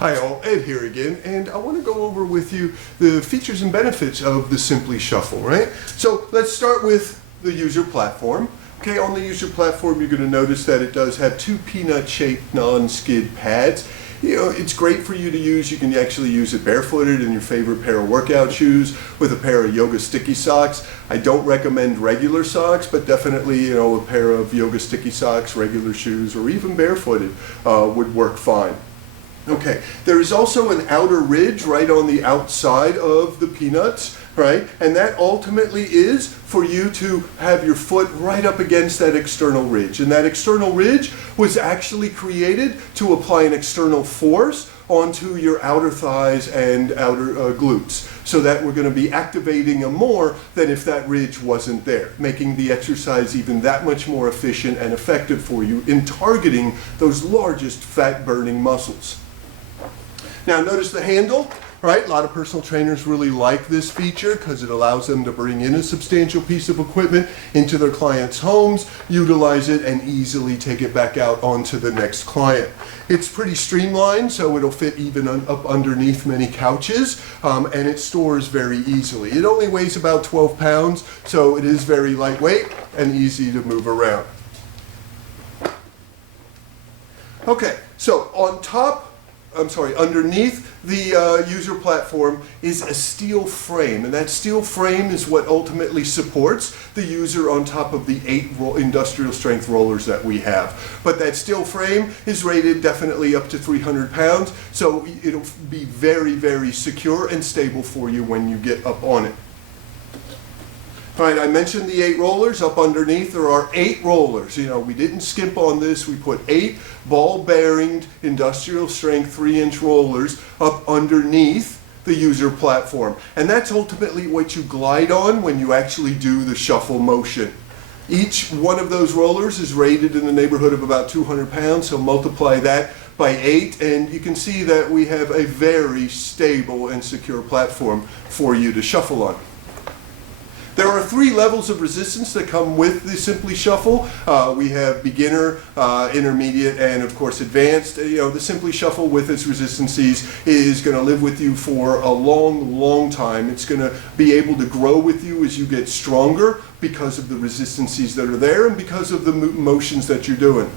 Hi all, Ed here again, and I want to go over with you the features and benefits of the Simply Shuffle, right? So let's start with the user platform. Okay, on the user platform you're going to notice that it does have two peanut-shaped non-skid pads. You know, it's great for you to use. You can actually use it barefooted in your favorite pair of workout shoes with a pair of yoga sticky socks. I don't recommend regular socks, but definitely, you know, a pair of yoga sticky socks, regular shoes, or even barefooted would work fine. Okay, there is also an outer ridge right on the outside of the peanuts, right? And that ultimately is for you to have your foot right up against that external ridge. And that external ridge was actually created to apply an external force onto your outer thighs and outer glutes, so that we're going to be activating them more than if that ridge wasn't there, making the exercise even that much more efficient and effective for you in targeting those largest fat burning muscles. Now notice the handle, right? A lot of personal trainers really like this feature because it allows them to bring in a substantial piece of equipment into their clients' homes, utilize it, and easily take it back out onto the next client. It's pretty streamlined, so it'll fit even up underneath many couches, and it stores very easily. It only weighs about 12 pounds, so it is very lightweight and easy to move around. Okay, so underneath the user platform is a steel frame, and that steel frame is what ultimately supports the user on top of the 8 industrial strength rollers that we have. But that steel frame is rated definitely up to 300 pounds, so it'll be very, very secure and stable for you when you get up on it. All right, I mentioned the 8 rollers. Up underneath there are 8 rollers. You know, we didn't skimp on this. We put 8 ball-bearing industrial strength 3-inch rollers up underneath the user platform. And that's ultimately what you glide on when you actually do the shuffle motion. Each one of those rollers is rated in the neighborhood of about 200 pounds, so multiply that by 8, and you can see that we have a very stable and secure platform for you to shuffle on. There are 3 levels of resistance that come with the Simply Shuffle. We have beginner, intermediate, and of course advanced. You know, the Simply Shuffle with its resistances is going to live with you for a long, long time. It's going to be able to grow with you as you get stronger because of the resistances that are there and because of the motions that you're doing.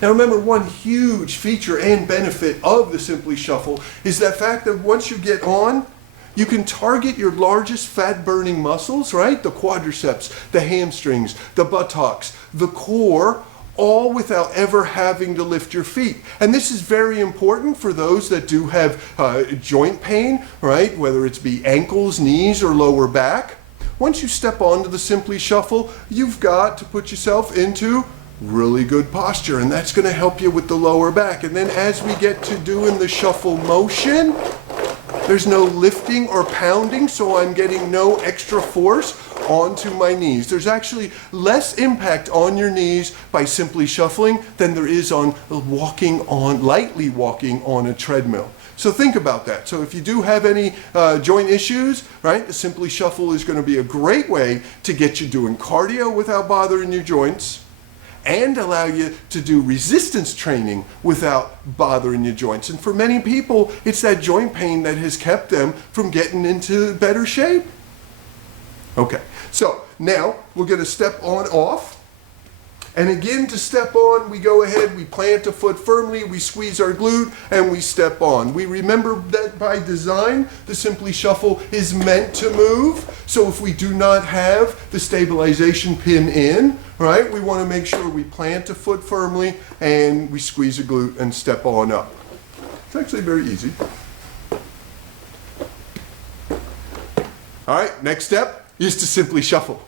Now remember, one huge feature and benefit of the Simply Shuffle is that fact that once you get on, you can target your largest fat-burning muscles, right? The quadriceps, the hamstrings, the buttocks, the core, all without ever having to lift your feet. And this is very important for those that do have joint pain, right? Whether it's be ankles, knees, or lower back. Once you step onto the Simply Shuffle, you've got to put yourself into really good posture, and that's going to help you with the lower back. And then as we get to doing the shuffle motion, there's no lifting or pounding, so I'm getting no extra force onto my knees. There's actually less impact on your knees by simply shuffling than there is on lightly walking on a treadmill. So think about that. So if you do have any joint issues, right, the Simply Shuffle is going to be a great way to get you doing cardio without bothering your joints, and allow you to do resistance training without bothering your joints. And for many people, it's that joint pain that has kept them from getting into better shape. Okay, so now we're going to step on off. And again, to step on, we go ahead, we plant a foot firmly, we squeeze our glute, and we step on. We remember that by design, the Simply Shuffle is meant to move. So if we do not have the stabilization pin in, right, we want to make sure we plant a foot firmly and we squeeze a glute and step on up. It's actually very easy. All right, next step is to simply shuffle.